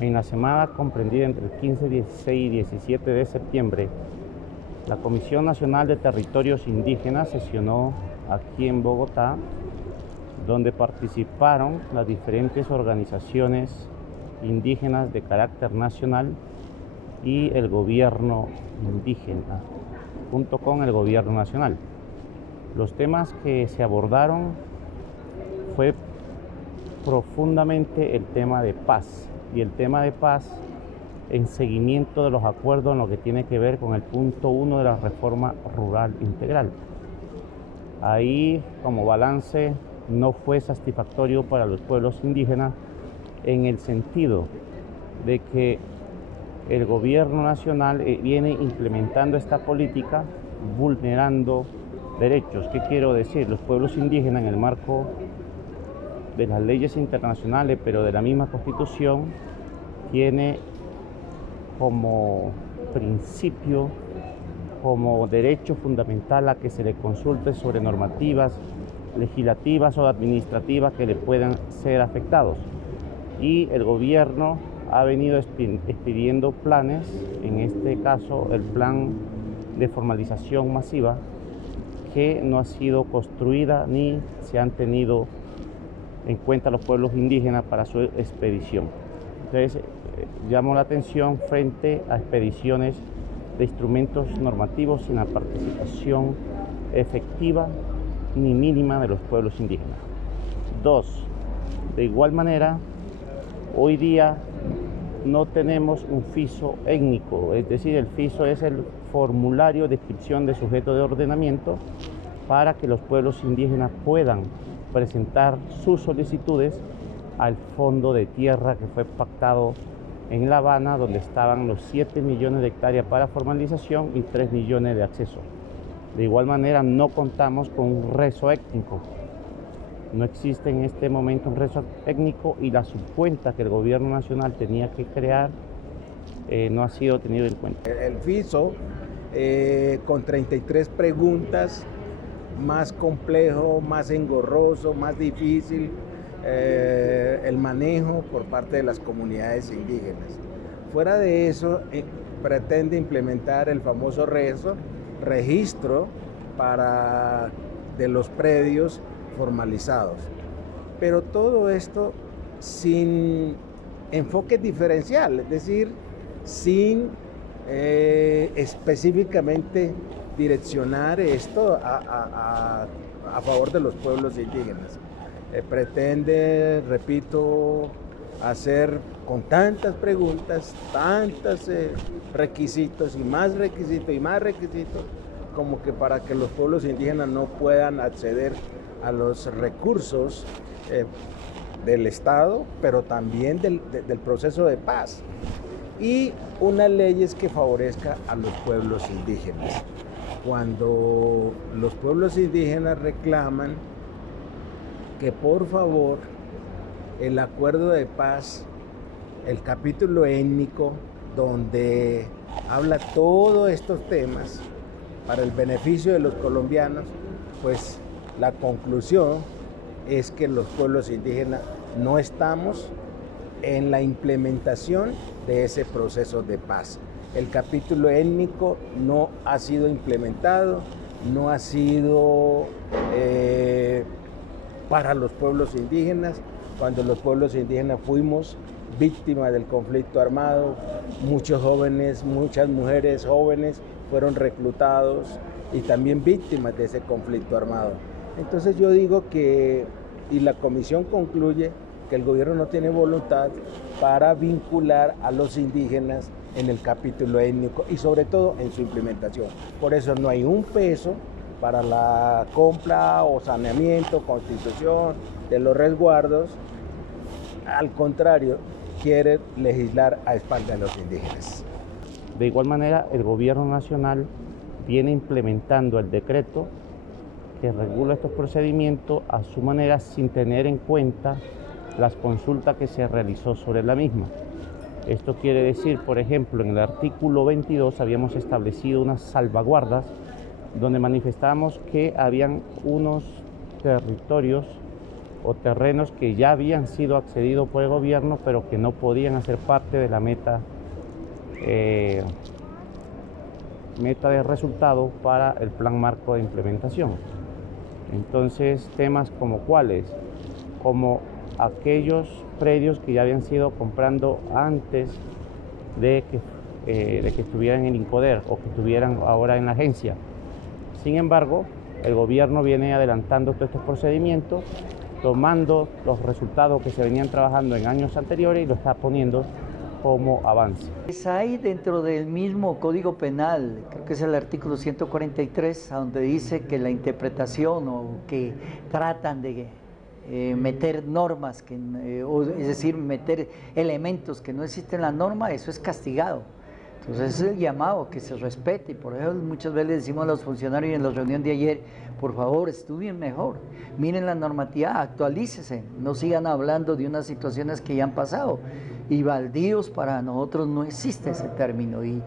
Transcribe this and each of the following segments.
En la semana comprendida entre el 15, 16 y 17 de septiembre, la Comisión Nacional de Territorios Indígenas sesionó aquí en Bogotá, donde participaron las diferentes organizaciones indígenas de carácter nacional y el gobierno indígena, junto con el gobierno nacional. Los temas que se abordaron fue profundamente el tema de paz, y el tema de paz en seguimiento de los acuerdos en lo que tiene que ver con el punto 1 de la reforma rural integral. Ahí, como balance, no fue satisfactorio para los pueblos indígenas en el sentido de que el gobierno nacional viene implementando esta política vulnerando derechos. ¿Qué quiero decir? Los pueblos indígenas, en el marco de las leyes internacionales, pero de la misma Constitución, tiene como principio, como derecho fundamental a que se le consulte sobre normativas legislativas o administrativas que le puedan ser afectados. Y el gobierno ha venido expidiendo planes, en este caso el plan de formalización masiva, que no ha sido construida ni se han tenido en cuenta los pueblos indígenas para su expedición. Entonces, llamó la atención frente a expediciones de instrumentos normativos sin la participación efectiva ni mínima de los pueblos indígenas. 2. De igual manera, hoy día no tenemos un fiso étnico, es decir, el fiso es el formulario de inscripción de sujeto de ordenamiento para que los pueblos indígenas puedan presentar sus solicitudes al Fondo de Tierra que fue pactado en La Habana, donde estaban los 7 millones de hectáreas para formalización y 3 millones de acceso. De igual manera, no contamos con un rezo étnico. No existe en este momento un rezo étnico, y la subcuenta que el gobierno nacional tenía que crear no ha sido tenido en cuenta. El FISO, con 33 preguntas, más complejo, más engorroso, más difícil el manejo por parte de las comunidades indígenas. Fuera de eso, pretende implementar el famoso registro de los predios formalizados. Pero todo esto sin enfoque diferencial, es decir, sin específicamente direccionar esto a favor de los pueblos indígenas. Pretende, repito, hacer con tantas preguntas, tantos requisitos y más requisitos, como que para que los pueblos indígenas no puedan acceder a los recursos del Estado, pero también del proceso de paz, y unas leyes que favorezcan a los pueblos indígenas. Cuando los pueblos indígenas reclaman que por favor el acuerdo de paz, el capítulo étnico, donde habla todos estos temas para el beneficio de los colombianos, pues la conclusión es que los pueblos indígenas no estamos en la implementación de ese proceso de paz. El capítulo étnico no ha sido implementado, no ha sido para los pueblos indígenas. Cuando los pueblos indígenas fuimos víctimas del conflicto armado, muchos jóvenes, muchas mujeres jóvenes fueron reclutados y también víctimas de ese conflicto armado. Entonces yo digo que, y la comisión concluye, que el gobierno no tiene voluntad para vincular a los indígenas en el capítulo étnico y sobre todo en su implementación. Por eso no hay un peso para la compra o saneamiento, constitución de los resguardos. Al contrario, quiere legislar a espaldas de los indígenas. De igual manera, el gobierno nacional viene implementando el decreto que regula estos procedimientos a su manera, sin tener en cuenta las consultas que se realizó sobre la misma. Esto quiere decir, por ejemplo, en el artículo 22 habíamos establecido unas salvaguardas donde manifestamos que habían unos territorios o terrenos que ya habían sido accedidos por el gobierno, pero que no podían hacer parte de la meta de resultado para el plan marco de implementación. Entonces, temas como cuáles, como aquellos predios que ya habían sido comprando antes de que estuvieran en INCODER o que estuvieran ahora en la agencia. Sin embargo, el gobierno viene adelantando todos estos procedimientos, tomando los resultados que se venían trabajando en años anteriores y lo está poniendo como avance. Hay dentro del mismo Código Penal, creo que es el artículo 143, donde dice que la interpretación o que tratan de meter normas, es decir, meter elementos que no existen en la norma, eso es castigado. Entonces es el llamado que se respete, y por eso muchas veces le decimos a los funcionarios en la reunión de ayer, por favor, estudien mejor, miren la normatividad, actualícese, no sigan hablando de unas situaciones que ya han pasado. Y baldíos para nosotros no existe ese término, y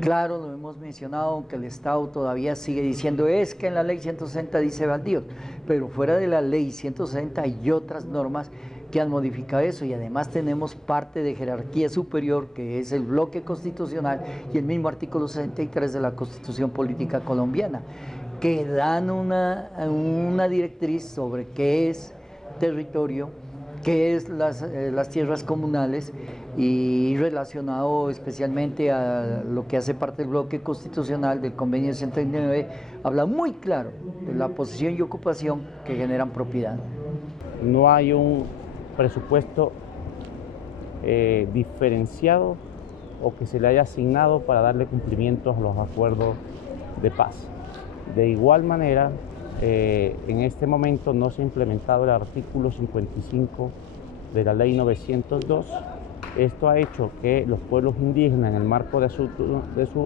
claro, lo hemos mencionado, aunque el Estado todavía sigue diciendo, es que en la ley 160 dice baldíos, pero fuera de la ley 160 hay otras normas que han modificado eso, y además tenemos parte de jerarquía superior, que es el bloque constitucional y el mismo artículo 63 de la Constitución Política Colombiana, que dan una directriz sobre qué es territorio, qué es las tierras comunales, y relacionado especialmente a lo que hace parte del bloque constitucional del convenio 109, habla muy claro de la posesión y ocupación que generan propiedad. No hay un presupuesto diferenciado o que se le haya asignado para darle cumplimiento a los acuerdos de paz. De igual manera, en este momento no se ha implementado el artículo 55 de la ley 902. Esto ha hecho que los pueblos indígenas, en el marco de su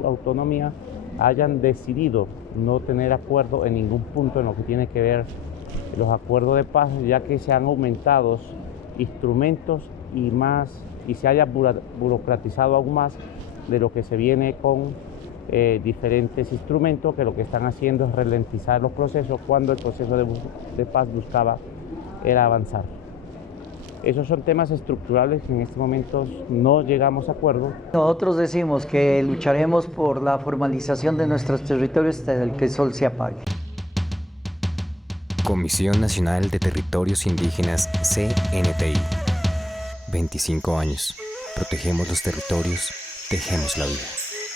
autonomía, hayan decidido no tener acuerdo en ningún punto en lo que tiene que ver los acuerdos de paz, ya que se han aumentado instrumentos y se haya burocratizado aún más de lo que se viene con diferentes instrumentos que lo que están haciendo es ralentizar los procesos cuando el proceso de paz buscaba era avanzar. Esos son temas estructurales que en estos momentos no llegamos a acuerdo. Nosotros decimos que lucharemos por la formalización de nuestros territorios hasta el que el sol se apague. Comisión Nacional de Territorios Indígenas, CNTI. 25 años. Protegemos los territorios, tejemos la vida.